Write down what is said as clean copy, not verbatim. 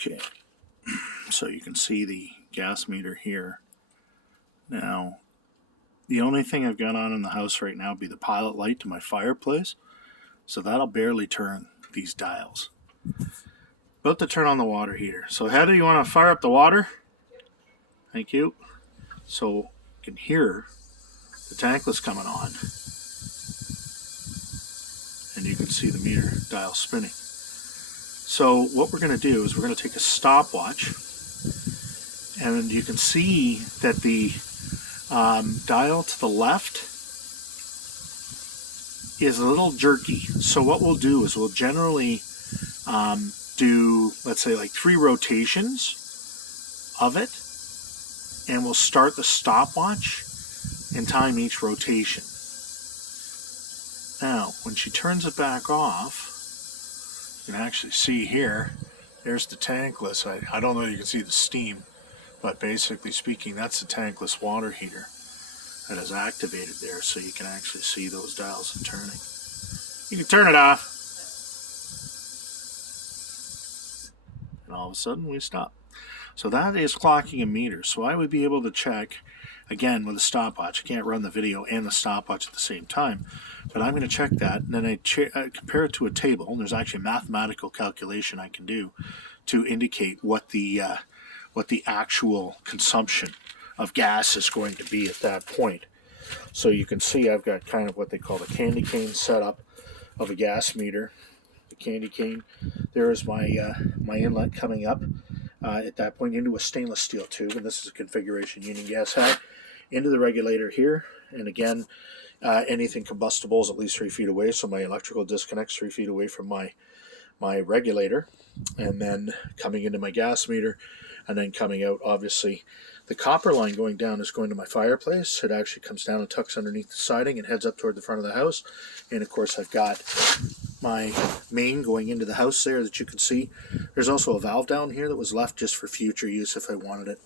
Okay, so you can see the gas meter here. Now, the only thing I've got on in the house right now would be the pilot light to my fireplace, so that'll barely turn these dials. About to turn on the water heater. So Heather, you want to fire up the water? Thank you. So you can hear the tankless coming on, and you can see the meter dial spinning. So what we're going to do is we're going to take a stopwatch, and you can see that the dial to the left is a little jerky. So what we'll do is we'll generally do, let's say, like 3 rotations of it, and we'll start the stopwatch and time each rotation. Now, when she turns it back off, you can actually see here, there's the tankless. I don't know if you can see the steam, but basically speaking, that's the tankless water heater that is activated there, so you can actually see those dials turning. You can turn it off, and all of a sudden we stop. So that is clocking a meter. So I would be able to check, again, with a stopwatch. I can't run the video and the stopwatch at the same time, but I'm going to check that, and then I compare it to a table. And there's actually a mathematical calculation I can do to indicate what the actual consumption of gas is going to be at that point. So you can see I've got kind of what they call the candy cane setup of a gas meter. The candy cane, there is my inlet coming up at that point into a stainless steel tube, and this is a configuration Union Gas had, into the regulator here. And again, anything combustible is at least 3 feet away, so my electrical disconnects 3 feet away from my regulator, and then coming into my gas meter, and then coming out, obviously the copper line going down is going to my fireplace. It actually comes down and tucks underneath the siding and heads up toward the front of the house. And of course I've got my main going into the house there that you can see. There's also a valve down here that was left just for future use if I wanted it.